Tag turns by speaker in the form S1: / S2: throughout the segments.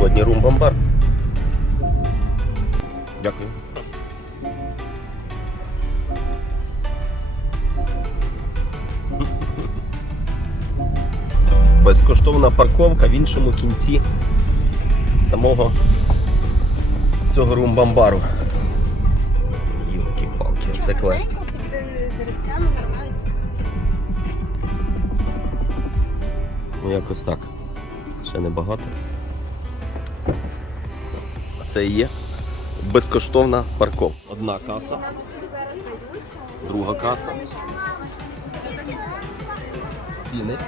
S1: сьогодні румбамбар. Дякую. Безкоштовна парковка в іншому кінці самого цього румбамбару. Йолки-палки, це квест.
S2: Деревцями нормально.
S1: Ну якось так. Ще небагато. Це і є безкоштовна парковка. Одна каса, друга каса. Ціни.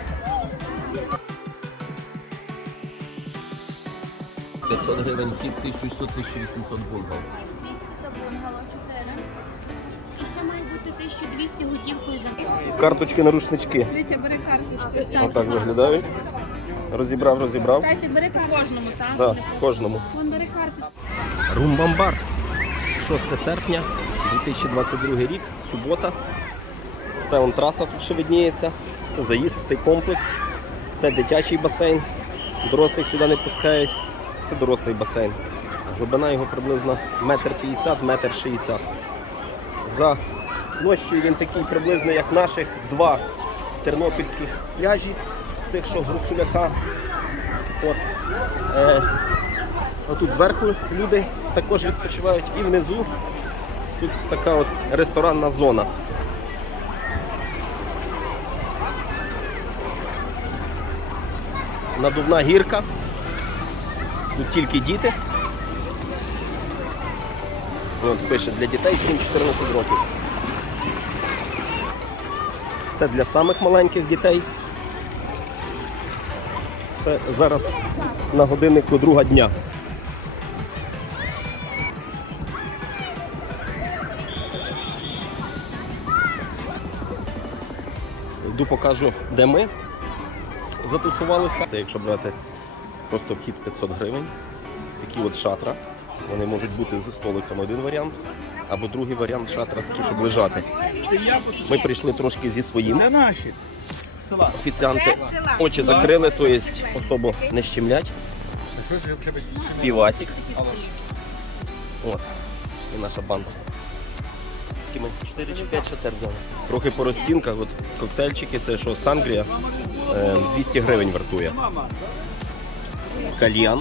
S1: 500 гривень вхід, 1600 1800 бунгал.
S2: 200 бунгало, 4. І ще має бути 1200 готівкою за
S1: Карточки на рушнички.
S2: Витя, бери карточку.
S1: Отак виглядають. Розібрав, розібрав.
S2: Катя, бери. Кожному, так?
S1: Так, кожному.
S2: Вон бери карточку.
S1: Румбамбар. 6 серпня 2022 рік, субота. Це он траса тут ще видніється. Це заїзд в цей комплекс. Це дитячий басейн. Дорослих сюди не пускають. Це дорослий басейн. Глибина його приблизно метр п'ятдесят, метр шістдесят. За площею він такий приблизно, як наших два тернопільських пляжі, цих що Грусуляка. От. Е, Отут зверху люди також відпочивають і внизу тут така от ресторанна зона. Надувна гірка. Тут тільки діти. От пише для дітей 7-14 років. Це для самих маленьких дітей. Це зараз на годиннику друга дня. Йду покажу, де ми затусувалися. Це якщо брати просто вхід 500 гривень. Такі от шатра. Вони можуть бути з столиками один варіант, або другий варіант шатра, такий, щоб лежати. Ми прийшли трошки зі своїм. Офіціанти очі закрили, то є особу не щемлять. Півасік. От. І наша банда. Скільки ми? 4 чи 5 шатер взяли. Трохи по розцінках, от коктейльчики, це що Сангрія, е, 200 гривень вартує. Кальян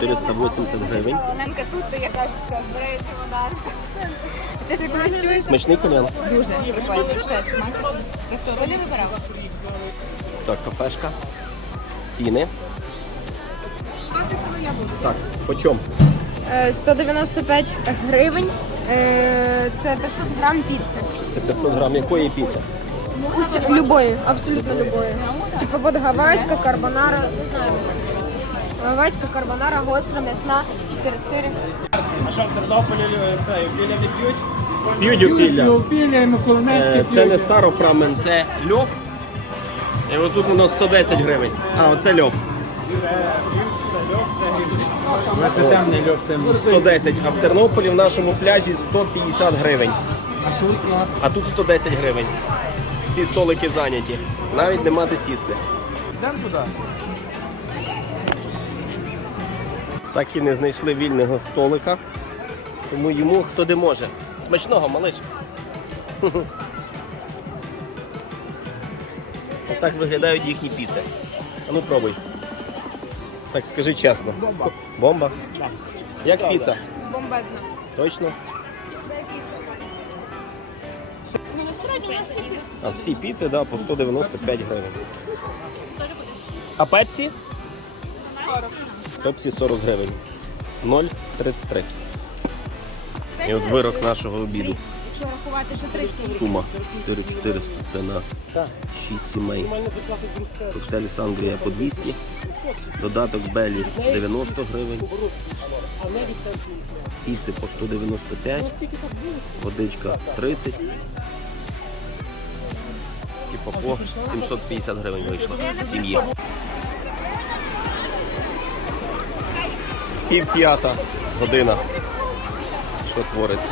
S1: 480 гривень.
S2: Ненка тут, я кажу, бери чемодан. Ти ж якось чуєш?
S1: Смачний кальян.
S2: Дуже прикольно. Ще смак. Хто, Валя вибирав?
S1: Так, кафешка. Ціни. Так, по чому?
S3: Е, 195 гривень. Е, Це 500 грам піци.
S1: Це 500 грам якої піци?
S3: Любої, абсолютно любої. Типу от гавайська, карбонара, не знаю. Гавайська карбонара, гостра, м'ясна, 4 сири.
S4: А що в Тернополі е, це біля не п'ють?
S1: П'ють опілля.
S4: Опілля і Миколинецьке
S1: Е, Це не старопрамен, це льов. І отут воно 110 гривень. А, оце льов.
S4: Це п'ють, це льов, це. Це темний льов, темний.
S1: 110, а в Тернополі в нашому пляжі 150 гривень.
S4: А тут у нас
S1: А тут 110 гривень. Всі столики зайняті. Навіть нема де сісти.
S4: йдемо туди.
S1: Так і не знайшли вільного столика. Тому йому хто де може. Смачного, малиш. Отак виглядають їхні піци. А ну пробуй. Так скажи чесно.
S4: Бомба.
S1: Бомба?
S4: Так.
S1: Як піца?
S3: Бомбезна.
S1: Точно? А всі піци, да, по 195 гривень. А пепсі? Пепсі 40 гривень. 0,33. І от вирок нашого обіду.
S3: Якщо рахувати, що 30
S1: Сума 4400 це на 6 сімей. Коктейль Сангрія по 200. Додаток Беліс 90 гривень. Піци по 195. Водичка 30. І по 750 гривень вийшло з сім'ї. пів п'ята година. Що твориться?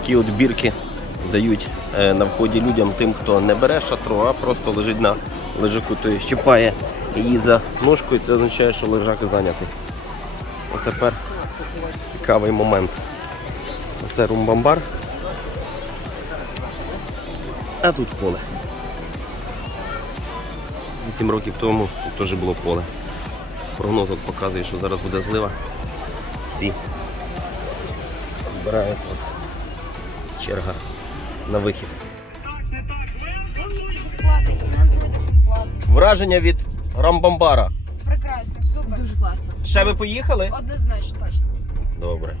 S1: Такі от бірки дають е, на вході людям тим, хто не бере шатро, а просто лежить на лежаку, то щипає її за ножку, і це означає, що лежак зайнятий. От тепер цікавий момент. Оце румбамбар. А тут поле. Вісім років тому тут теж було поле. Прогноз показує, що зараз буде злива. Всі збираються. Черга на вихід. Враження від Рамбамбара.
S3: Прекрасно, супер.
S2: Дуже класно.
S1: Ще ви поїхали?
S3: Однозначно, точно.
S1: Добре.